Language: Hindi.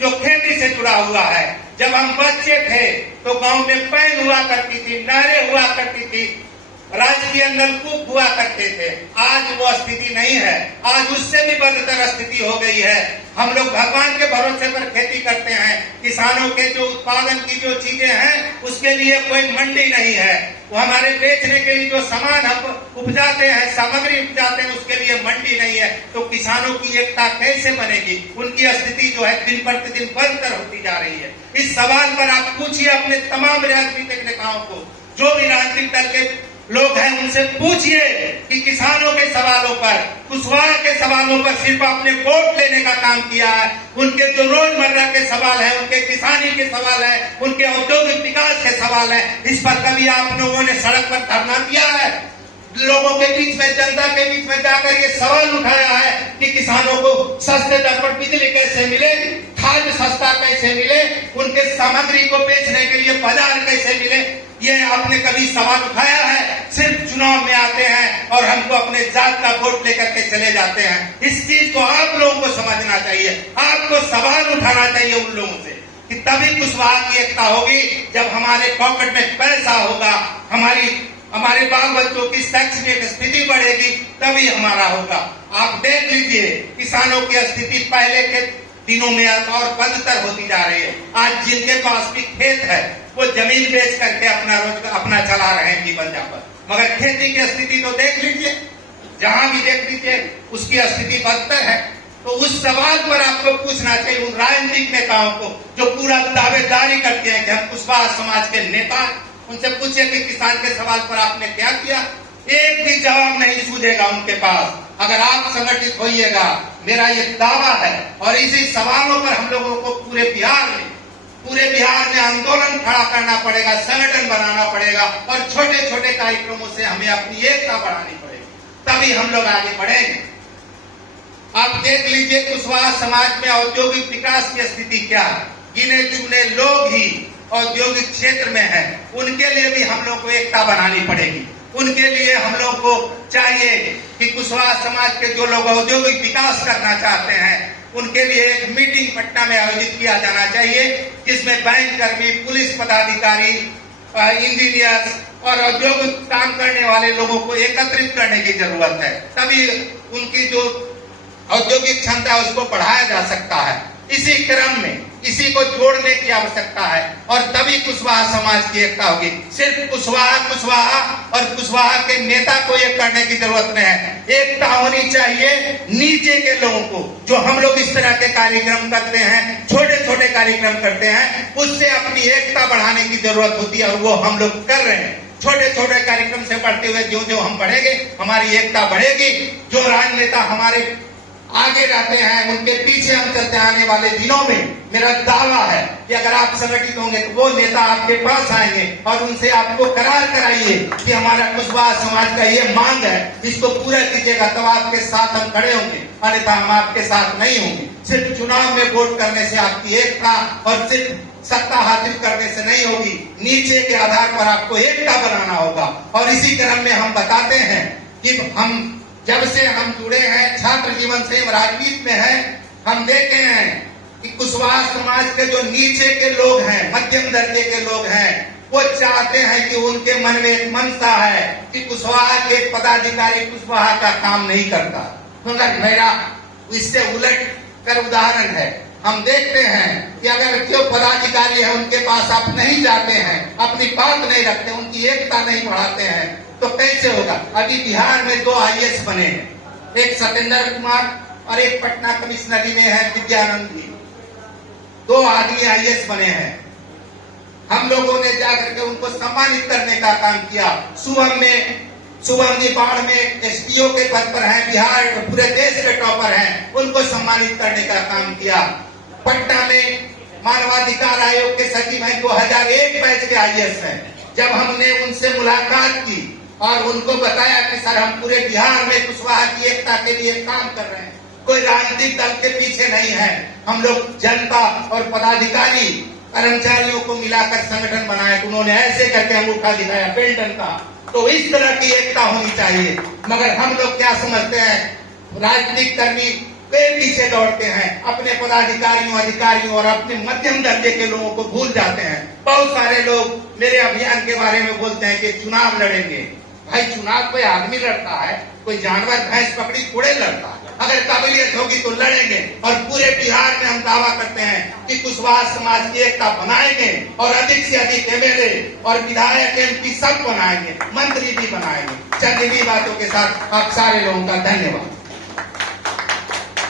जो खेती से जुड़ा हुआ है। जब हम बच्चे थे तो गांव में पैन हुआ करती थी, नहरें हुआ करती थी, राजकीय नलकूप हुआ करते थे। आज वो स्थिति नहीं है, आज उससे भी बदतर स्थिति हो गई है। हम लोग भगवान के भरोसे पर खेती करते हैं। किसानों के जो उत्पादन की जो चीजें हैं उसके लिए कोई मंडी नहीं है। वो हमारे बेचने के लिए जो सामान हम उपजाते हैं, सामग्री उपजाते हैं, उसके लिए मंडी नहीं है। तो किसानों की एकता कैसे बनेगी? उनकी स्थिति जो है दिन प्रतिदिन बदतर होती जा रही है। इस सवाल पर आप पूछिए अपने तमाम राजनीतिक नेताओं को, जो भी राजनीतिक दल के लोग हैं उनसे पूछिए कि किसानों के सवालों पर, कुशवाहा के सवालों पर सिर्फ आपने वोट लेने का काम किया है। उनके जो रोजमर्रा के सवाल है, उनके किसानी के सवाल है, उनके औद्योगिक विकास के सवाल है, इस पर कभी आप लोगों ने सड़क पर धरना दिया है? लोगों के बीच में, जनता के बीच में जाकर ये सवाल उठाया है कि किसानों को सस्ते दर पर बिजली कैसे मिले, खाद सस्ता कैसे मिले, उनके सामग्री को बेचने के लिए बाजार कैसे मिले? ये आपने कभी सवाल उठाया है? सिर्फ चुनाव में आते हैं और हमको अपने जात का वोट लेकर के चले जाते हैं। इस चीज को आप लोगों को समझना चाहिए। आपको सवाल उठाना चाहिए उन लोगों से कि तभी कुशवाहा की एकता होगी जब हमारे पॉकेट में पैसा होगा, हमारे बाल बच्चों की शैक्षणिक स्थिति बढ़ेगी, तभी हमारा होगा। आप देख लीजिए किसानों की स्थिति पहले के दिनों में और बदतर होती जा रही है। आज जिनके पास भी खेत है वो जमीन बेच करके अपना चला रहे हैं जीवन यापन। मगर खेती की स्थिति तो देख लीजिए, जहां भी देख लीजिए उसकी स्थिति बदतर है। तो उस सवाल पर आपको पूछना चाहिए उन राजनीतिक नेताओं को जो पूरा दावेदारी करते हैं कि हम कुशवाहा समाज के नेता हैं। उनसे पूछिए कि किसान के सवाल पर आपने क्या किया? एक भी जवाब नहीं सूझेगा उनके पास। अगर आप संगठित होइएगा, मेरा ये दावा है, और इसी सवालों पर हम लोगों को पूरे बिहार में आंदोलन खड़ा करना पड़ेगा, संगठन बनाना पड़ेगा, और छोटे छोटे कार्यक्रमों से हमें अपनी एकता बढ़ानी पड़ेगी, तभी हम लोग आगे बढ़ेंगे। आप देख लीजिए कुशवाहा समाज में औद्योगिक विकास की स्थिति क्या है। गिने चुने लोग ही औद्योगिक क्षेत्र में हैं, उनके लिए भी हम लोग को एकता बनानी पड़ेगी। उनके लिए हम लोग को चाहिए कि कुशवाहा समाज के जो लोग औद्योगिक विकास करना चाहते हैं उनके लिए एक मीटिंग पटना में आयोजित किया जाना चाहिए, जिसमें बैंक कर्मी, पुलिस पदाधिकारी, इंजीनियर्स और औद्योगिक काम करने वाले लोगों को एकत्रित करने की जरूरत है। तभी उनकी जो औद्योगिक क्षमता है उसको बढ़ाया जा सकता है। इसी क्रम में इसी को जोड़ने की आवश्यकता है और तभी कुशवाहा समाज की एकता होगी। सिर्फ कुशवाहा और कुशवाहा के नेता को एक करने की जरूरत नहीं है। एकता होनी चाहिए नीचे के लोगों को। जो हम लोग इस तरह के कार्यक्रम करते हैं, छोटे छोटे कार्यक्रम करते हैं, उससे अपनी एकता बढ़ाने की जरूरत होती है और वो हम लोग कर रहे हैं। छोटे छोटे कार्यक्रम से बढ़ते हुए जो जो हम बढ़ेंगे हमारी एकता बढ़ेगी। जो राजनेता हमारे आगे रहते हैं उनके पीछे हम चलते आने वाले दिनों में मेरा दावा है कि अगर आप संगठित होंगे तो वो नेता आपके पास आएंगे और उनसे आपको करार कराइए कि हमारा कुशवाहा समाज का ये मांग है, इसको पूरा कीजिएगा, तब आपके साथ हम खड़े होंगे, अन्यथा हम आपके साथ नहीं होंगे। सिर्फ चुनाव में वोट करने से आपकी एकता और सिर्फ सत्ता हासिल करने से नहीं होगी, नीचे के आधार पर आपको एकता बनाना होगा। और इसी क्रम में हम बताते हैं कि हम जब से हम जुड़े हैं, छात्र जीवन से राजनीति में है, हम देखे हैं कि कुशवाहा समाज के जो नीचे के लोग हैं, मध्यम दर्जे के लोग हैं, वो चाहते हैं कि उनके मन में एक मनसा है कि कुशवाहा के पदाधिकारी कुशवाहा का काम नहीं करता। मगर मेरा इससे उलट कर उदाहरण है। हम देखते हैं कि अगर जो पदाधिकारी है उनके पास आप नहीं जाते हैं, अपनी बात नहीं रखते, उनकी एकता नहीं बढ़ाते हैं, तो कैसे होगा? अभी बिहार में 2 IAS बने हैं, एक सत्येंद्र कुमार और एक पटना कमिश्नरी में है विद्यानंद जी। 2 आदमी IAS बने हैं। हम लोगों ने जाकर के उनको सम्मानित करने का काम किया। शुभम जी बाढ़ में SPO के पद पर हैं, बिहार पूरे देश के टॉपर हैं, उनको सम्मानित करने का काम किया। पटना में मानवाधिकार आयोग के सचिव हैं, 2001 बैच के IAS हैं। जब हमने उनसे मुलाकात की और उनको बताया कि सर हम पूरे बिहार में कुशवाहा की एकता के लिए काम कर रहे हैं, कोई राजनीतिक दल के पीछे नहीं है, हम लोग जनता और पदाधिकारी कर्मचारियों को मिलाकर संगठन बनाया, तो उन्होंने ऐसे करके अंगूठा दिखाया बेल्टन का। तो इस तरह की एकता होनी चाहिए। मगर हम लोग क्या समझते हैं, राजनीतिक कर्मी वे पीछे दौड़ते हैं, अपने पदाधिकारियों अधिकारियों और अपने मध्यम दर्जे के लोगों को भूल जाते हैं। बहुत सारे लोग मेरे अभियान के बारे में बोलते हैं कि चुनाव लड़ेंगे। भाई चुनाव कोई आदमी लड़ता है, कोई जानवर भैंस पकड़ी थोड़े लड़ता है। अगर काबिलियत होगी तो लड़ेंगे और पूरे बिहार में हम दावा करते हैं कि कुशवाहा समाज की एकता बनाएंगे और अधिक से अधिक एमएलए और विधायक एमपी सब बनाएंगे, मंत्री भी बनाएंगे। चंद इन्हीं बातों के साथ आप सारे लोगों का धन्यवाद।